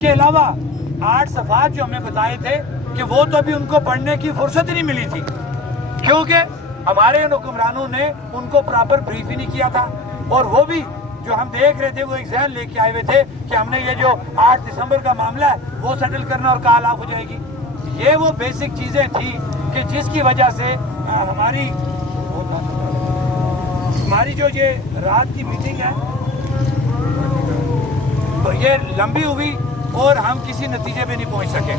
کے علاوہ 8 صفحات جو ہم نے بتائے تھے کہ وہ تو ابھی ان کو پڑھنے کی فرصت ہی نہیں ملی تھی، کیونکہ ہمارے حکمرانوں نے ان کو پراپر بریف ہی نہیں کیا تھا، اور وہ بھی جو ہم دیکھ رہے تھے وہ ایک ذہن لے کے آئے ہوئے تھے کہ ہم نے یہ جو 8 دسمبر کا معاملہ ہے وہ سیٹل کرنا اور کال آف ہو جائے گی۔ یہ وہ بیسک چیزیں تھیں کہ جس کی وجہ سے ہماری جو یہ رات کی میٹنگ ہے تو یہ لمبی ہوئی اور ہم کسی نتیجے پہ نہیں پہنچ سکے۔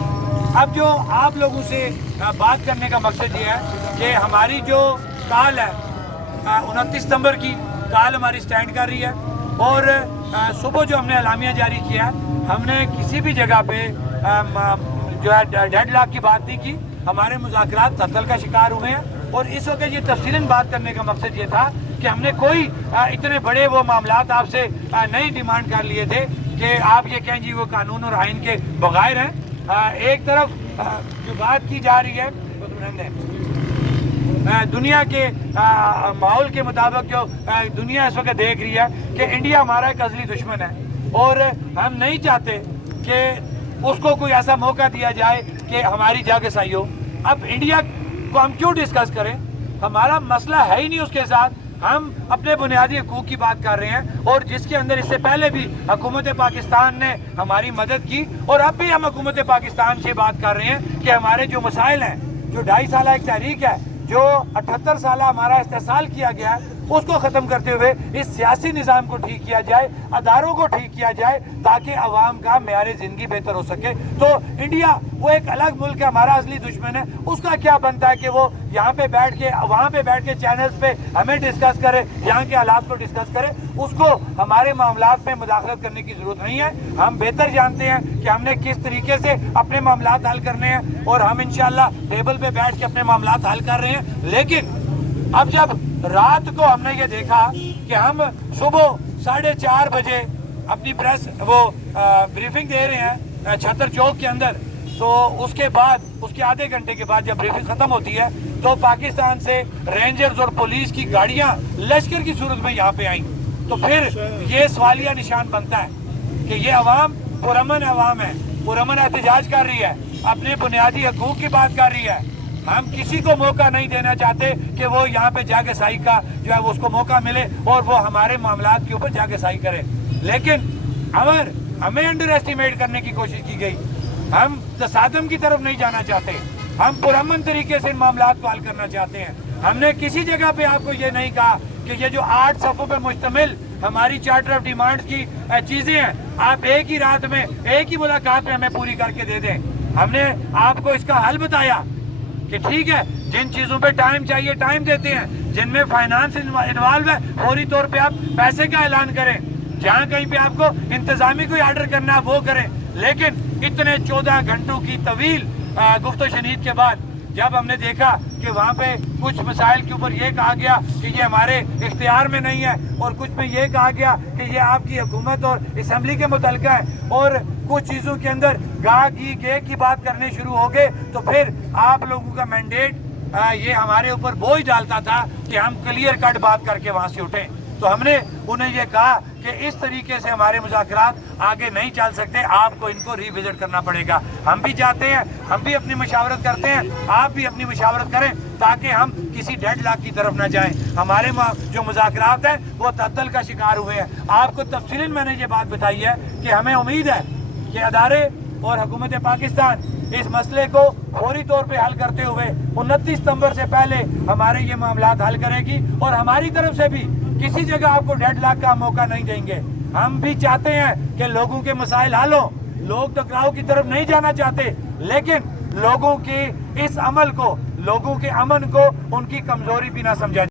اب جو آپ لوگوں سے بات کرنے کا مقصد یہ ہے کہ ہماری جو کال ہے 29 ستمبر کی کال ہماری سٹینڈ کر رہی ہے، اور صبح جو ہم نے اعلامیہ جاری کیا ہے ہم نے کسی بھی جگہ پہ جو ہے ڈیڈ لاک کی بات نہیں کی۔ ہمارے مذاکرات تعطل کا شکار ہوئے ہیں، اور اس وقت یہ تفصیلاً بات کرنے کا مقصد یہ تھا کہ ہم نے کوئی اتنے بڑے وہ معاملات آپ سے نہیں ڈیمانڈ کر لیے تھے کہ آپ یہ کہیں جی وہ قانون اور آئین کے بغیر ہیں۔ ایک طرف جو بات کی جا رہی ہے دنیا کے ماحول کے مطابق جو دنیا اس وقت دیکھ رہی ہے کہ انڈیا ہمارا ایک ازلی دشمن ہے، اور ہم نہیں چاہتے کہ اس کو کوئی ایسا موقع دیا جائے کہ ہماری جنگ سائی ہو۔ اب انڈیا کو ہم کیوں ڈسکس کریں؟ ہمارا مسئلہ ہے ہی نہیں اس کے ساتھ، ہم اپنے بنیادی حقوق کی بات کر رہے ہیں، اور جس کے اندر اس سے پہلے بھی حکومت پاکستان نے ہماری مدد کی، اور اب بھی ہم حکومت پاکستان سے بات کر رہے ہیں کہ ہمارے جو مسائل ہیں، جو 2.5 سالہ ایک تحریک ہے، جو 78 سالہ ہمارا استحصال کیا گیا ہے، اس کو ختم کرتے ہوئے اس سیاسی نظام کو ٹھیک کیا جائے، اداروں کو ٹھیک کیا جائے تاکہ عوام کا معیار زندگی بہتر ہو سکے۔ تو انڈیا وہ ایک الگ ملک ہے، ہمارا اصلی دشمن ہے، اس کا کیا بنتا ہے کہ وہ یہاں پہ بیٹھ کے وہاں پہ بیٹھ کے چینلز پہ ہمیں ڈسکس کرے، یہاں کے حالات کو ڈسکس کرے؟ اس کو ہمارے معاملات میں مداخلت کرنے کی ضرورت نہیں ہے۔ ہم بہتر جانتے ہیں کہ ہم نے کس طریقے سے اپنے معاملات حل کرنے ہیں، اور ہم انشاءاللہ ٹیبل پہ بیٹھ کے اپنے معاملات حل کر رہے ہیں۔ لیکن اب جب رات کو ہم نے یہ دیکھا کہ ہم صبح 4:30 بجے اپنی پریس بریفنگ دے رہے ہیں چھتر چوک کے اندر، تو اس کے بعد اس کے آدھے گھنٹے کے بعد جب بریفنگ ختم ہوتی ہے تو پاکستان سے رینجرز اور پولیس کی گاڑیاں لشکر کی صورت میں یہاں پہ آئیں، تو پھر یہ سوالیہ نشان بنتا ہے کہ یہ عوام پرامن عوام ہے، پرامن احتجاج کر رہی ہے، اپنے بنیادی حقوق کی بات کر رہی ہے۔ ہم کسی کو موقع نہیں دینا چاہتے کہ وہ یہاں پہ جا کے سائی کا جو ہے اس کو موقع ملے اور وہ ہمارے معاملات کے اوپر جا کے سائی کرے۔ لیکن اگر ہمیں انڈر ایسٹیمیٹ کرنے کی کوشش کی گئی، ہم تصادم کی طرف نہیں جانا چاہتے، ہم پرامن طریقے سے ان معاملات کو حل کرنا چاہتے ہیں۔ ہم نے کسی جگہ پہ آپ کو یہ نہیں کہا کہ یہ جو 8 صفحوں پہ مشتمل ہماری چارٹر آف ڈیمانڈز کی چیزیں ہیں آپ ایک ہی رات میں ایک ہی ملاقات میں ہمیں پوری کر کے دے دیں۔ ہم نے آپ کو اس کا حل بتایا کہ ٹھیک ہے، جن چیزوں پہ ٹائم چاہیے ٹائم دیتے ہیں، جن میں فائنانس انوالو ہے فوری طور پہ آپ پیسے کا اعلان کریں، جہاں کہیں پہ آپ کو انتظامی کوئی آرڈر کرنا ہے وہ کریں۔ لیکن اتنے 14 گھنٹوں کی طویل گفت و شنید کے بعد جب ہم نے دیکھا کہ وہاں پہ کچھ مسائل کے اوپر یہ کہا گیا کہ یہ ہمارے اختیار میں نہیں ہے، اور کچھ میں یہ کہا گیا کہ یہ آپ کی حکومت اور اسمبلی کے متعلقہ ہے، اور کچھ چیزوں کے اندر گاہ کی گے کی بات کرنے شروع ہو گئے، تو پھر آپ لوگوں کا مینڈیٹ یہ ہمارے اوپر بوجھ ڈالتا تھا کہ ہم کلیئر کٹ بات کر کے وہاں سے اٹھیں۔ تو ہم نے انہیں یہ کہا کہ اس طریقے سے ہمارے مذاکرات آگے نہیں چل سکتے، آپ کو ان کو ری وزٹ کرنا پڑے گا۔ ہم بھی چاہتے ہیں، ہم بھی اپنی مشاورت کرتے ہیں، آپ بھی اپنی مشاورت کریں تاکہ ہم کسی ڈیڈ لاک کی طرف نہ جائیں۔ ہمارے جو مذاکرات ہیں وہ تعطل کا شکار ہوئے ہیں۔ آپ کو تفصیلاً میں نے یہ بات بتائی ہے کہ ہمیں امید ہے کہ ادارے اور حکومت پاکستان اس مسئلے کو فوری طور پہ حل کرتے ہوئے 29 ستمبر سے پہلے ہمارے یہ معاملات حل کرے گی، اور ہماری طرف سے بھی کسی جگہ آپ کو ڈیڈ لاک کا موقع نہیں دیں گے۔ ہم بھی چاہتے ہیں کہ لوگوں کے مسائل حل ہوں، لوگ ٹکراؤ کی طرف نہیں جانا چاہتے، لیکن لوگوں کی اس عمل کو، لوگوں کے امن کو ان کی کمزوری بھی نہ سمجھا